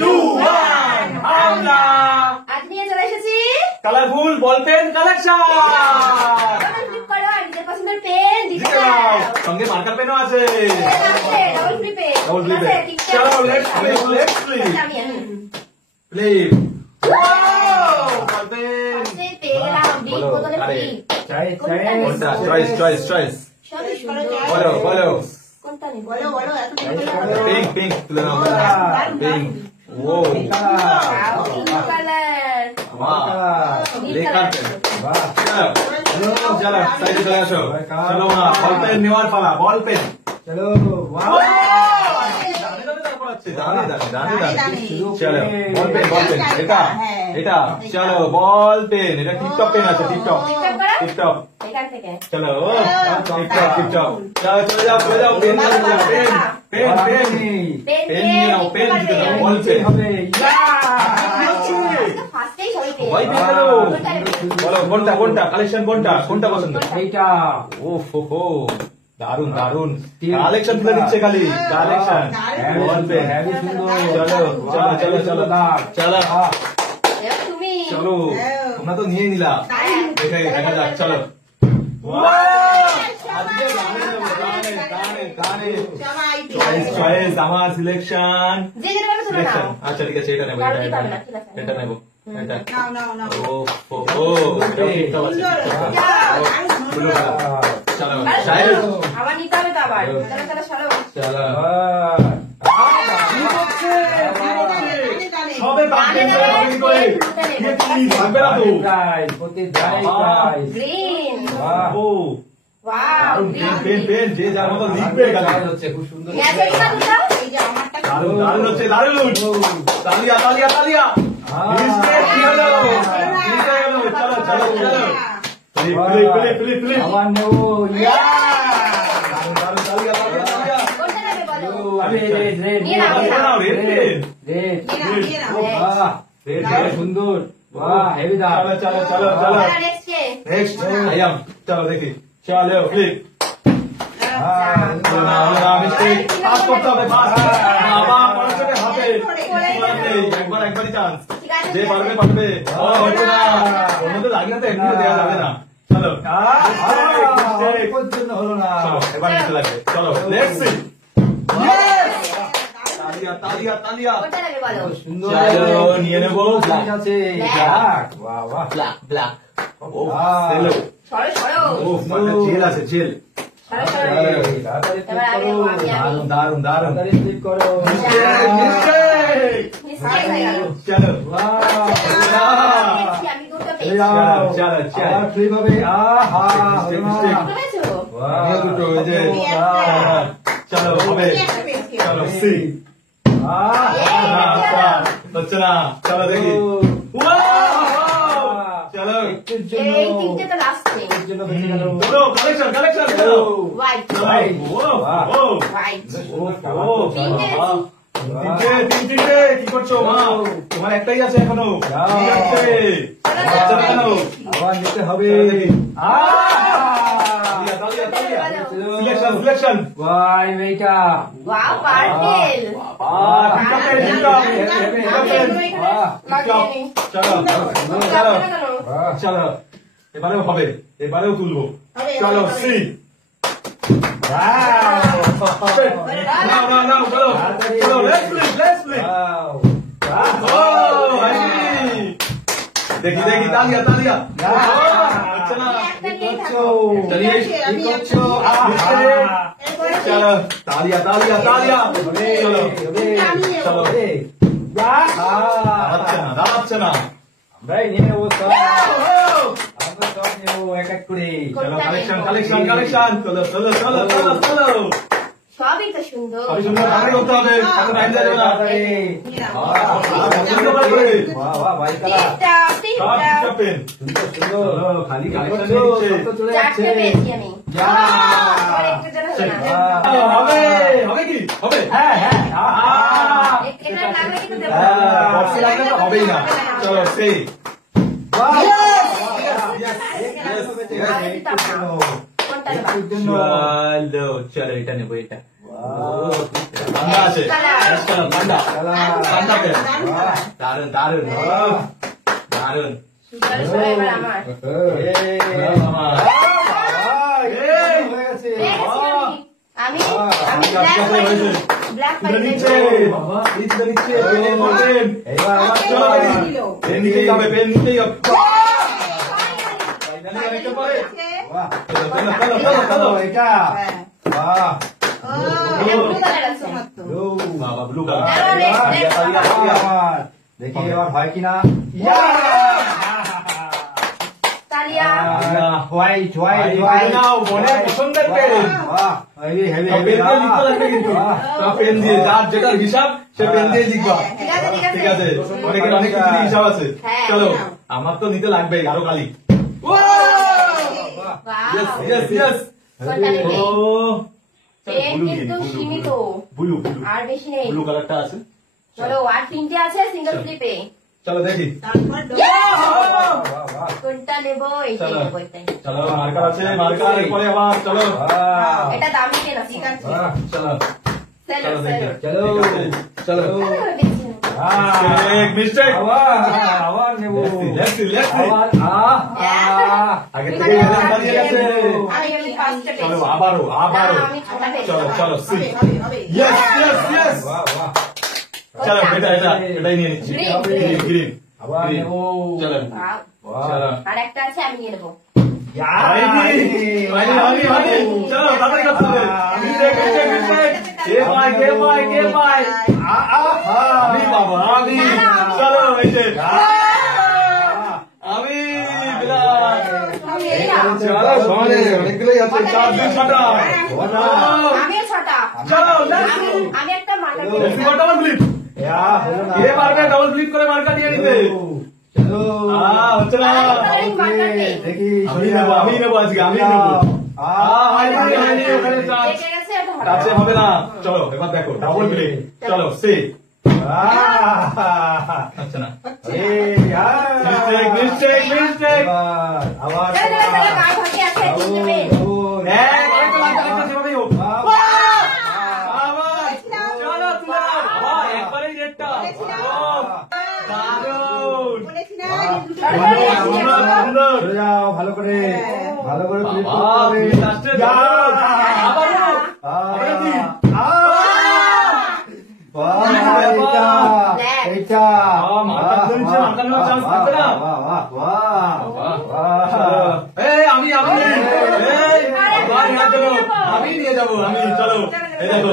2 1 হামলা। আজ নিয়ে চলে এসেছি colourful ball pen collection. Flip করো আর নিজের পছন্দের পেন দিতে দাও। সঙ্গে মার্কার পেনও আছে। ডাবল ফ্লিপে চলো লেটস প্লে আমি প্লিজ। ওয়াও বল পেন সেই পেলাম বিগ বোতলে ফ্রি চয়েস সবই সুন্দর। বলো কোনটা নেব বলো এত পিঙ্ক তুলে নাও পিঙ্ক। ও পিঙ্ক কালার লেখার পেন। চলো সাইডে চলে আসো। চলো মা বল পেন নেওয়ার পালা। বল পেন চলো চলো বল পেন এটা চলো বল পেন। এটা টিপটপ পেন আছে টিপটপ এখান থেকে চলো টিপটপ চলে যাও পেন নিয়ে নাও পেন দিতে দাও বল পেন হবে ফার্স্টেই সবাই পেন সবাই পেন বলো কোনটা কালেকশন কোনটা পছন্দ? এইটা ওহো দারুন কালেকশন তুলে দিচ্ছে খালি কালেকশন বল পেন। হেভি সুন্দর চলো তুমি তোমরা তো নিয়ে নিলা দেখা যাক চলো। চয়েস আমার সিলেকশন যে যেটা পাবে তুলে নাও। আচ্ছা ঠিক আছে এটা নেবো এটা নেবো এটা ও চলো আবার নিতে হবে তো আবার চলো চলো জানি সবে বাকি করে ভাববে না তো প্রাইস প্রতি প্রাইস গ্রিন ও ওয়াও পেন যে যার মতো লিখবে কাজ হচ্ছে খুব সুন্দর গ্যাসেটটা দাও এই যে আমারটা দারুন হচ্ছে দারুন তালিয়া কি হলো চলো প্লে আবার নেবো ইয়া দারুন তালিয়া কোনটা নেবে বলো আমি রেড নিয়ে নাও, রেড পেন রেড নিয়ে নাও বাহ রেড সুন্দর বাহ হেভি দাম চলো তাহলে নেক্সট কে নেক্সট আয়াম চলো দেখি চলো ফ্লিপ মিস্টেক পাস করতে হবে পাস বাবা পড়াশোনা হাতে একবারই চান্স যে পারবে ও হচ্ছে না ওর মধ্যে লাগিয়ে তো এমনি দেওয়া যাবে না চলো পর্যন্ত হলো না চলো এবার নিতে লাগবে চলো লেটস সি তালিয়া কোনটা নেবে বলো সুন্দর চলো নিয়ে নেবো ঠিক আছে ব্ল্যাক বাহ বাহ ব্ল্যাক ও সেলো সরো ও জেল আছে জেল তাড়াতাড়ি এবার আমি নেবো, আমি। দারুন তাড়াতাড়ি ক্লিক করো মিস্টেক হয়ে গেল চলো দেখছি আমি দুটো পেয়েছি চলো আবার ক্লিক হবে আহা Mistake. পেয়েছো আমিও দুটো ওই যে চলো হবে চলো সি হচ্ছে না চলো দেখি চলো এই তিনটে তো লাস্ট নেই চলো কালেকশন চলো হোয়াইট হোয়াইট তিনটে কি করছো মা তোমার একটাই আছে এখনো কি আছে কেন আবার নিতে হবে সিলেকশন ভাই মেয়েটা ওয়াও পার্পল চলো এবারেও হবে এবারেও তুলবো চলো সি না বলো চলো লেটস প্লে দেখি তালিয়া হচ্ছে না চলো তালিয়া চলো দাঁড়াচ্ছে না ভাই নিয়ে নেবো সব আমরা সব নেবো এক এক করে চলো কালেকশন চলো সবই তো সুন্দর সবই সুন্দর তাড়াতাড়ি করতে হবে কত টাইম যাবে না বাহ বাহ ভাই কালা সব পেন সুন্দর সুন্দর খালি সব কালেকশন তো চলে যাচ্ছে চারটে পেয়েছি আমি হবে কি হবে হ্যাঁ এটার নামে কিন্তু দেবো বক্সে লাগলে তো হবেই না চলো সেই কোনটা নেবা চলো এটা নেবো এটা ঠান্ডা আছে ঠান্ডা ঠান্ডা পেন দারুন দারুন দারুন এবার আমার আমি আমি ব্ল্যাক তুলে নিচ্ছে বাবা এই তুলে নিচ্ছে এবার আমার চলো পেন নিতেই হবে পেন নিতেই হবে বাহ চলো চলো চলো চলো এটা বাহ বাবা ব্লু কালার আমার দেখি এবার হয় কিনা তালিয়া হোয়াইট হোয়াইট ভাই, হোয়াইট নাও, বোনের পছন্দের পেন। বাহ হেভি হেভি পেন দিয়ে লিখতে লাগবে কিন্তু পেন দিয়ে যার যেটার হিসাব সে পেন দিয়ে লিখবা ঠিক আছে ঠিক আছে ঠিক আছে অনেকের অনেক কিছু হিসাব আছে হ্যাঁ, চলো নাও। আমার তো নিতে লাগবে আরো কালি ইয়েস Wow! ইয়েস ইয়েস কোনটা নেবে? ও পেন কিন্তু সীমিত ব্লু ব্লু আর বেশি নেই ব্লু কালারটা আছে চলো আর তিনটে আছে সিঙ্গেল ফ্লিপে চলো দেখি কোনটা নেবো এইটাই চলো। নেবো এটাই চলো মার্কার আছে মার্কার এরপরে আবার চলো এটা দামি পেন আছে চলো সেলো চলো দেখি সেলো চলো চলো Ah, মিস্টেক আবার নেবো লেটস সি লেটস সি আবার আগে থেকে গেলাম দাঁড়িয়ে গেছে আমি ফার্স্টে চলো আবারও আবারও আমি ছোটা পেন চলো চলো সি ইয়েস ইয়েস ইয়েস বাহ বাহ চলো এটাই নিয়ে নিচ্ছি Green, গ্রিন গ্রিন আবার নেবো চলো চলো আর একটা আছে আমি নিয়ে নেবো চলো তাড়াতাড়ি করতে হবে কে পায় আমি বাবা আমি চলো এই যে আমি বিলাস আমি এই না। চলো সমানে অনেকগুলোই আছে 4 2 6টা আমিও ছটা চলো আমি একটা marker let's go double flip কে পারবে ডাবল ফ্লিপ করে মার্কা দিয়ে নিতে চলো হচ্ছে না দেখি আমি নেবো আজকে আমি নেবো হয়নি ওখানে চার্জ বেঁচে গেছে এটা হঠাৎ। কাছে হবে না চলো এবার দেখো ডাবল ফ্লিপ চলো সে আচ্ছা না মিস্টেক মিস্টেক আবার চলো, চলো, চলো, কার ভাগ্যে আছে তিনটে পেন আরেকটা লাগবে আরেকটা যেভাবেই হোক আবার চলো তুলে নাও আবার একবারেই রেডটা দারুণ সুন্দর যাও ভালো করে ভালো করে flip বাবা, করতে হবে। তুমি লাস্টে দারুণ। আবারও। আবারও কি? বাহ, বাবা। এইটা, এইটা। মাথা ধরে নিচ্ছে, মাথা নেওয়ার chance থাকবে না? বাহ, বাহ, বাহ, বাহ, চলো। এই, আমি এই, আবার নিয়ে যাবো। আমি নিয়ে যাবো, আমি চলো এই দেখো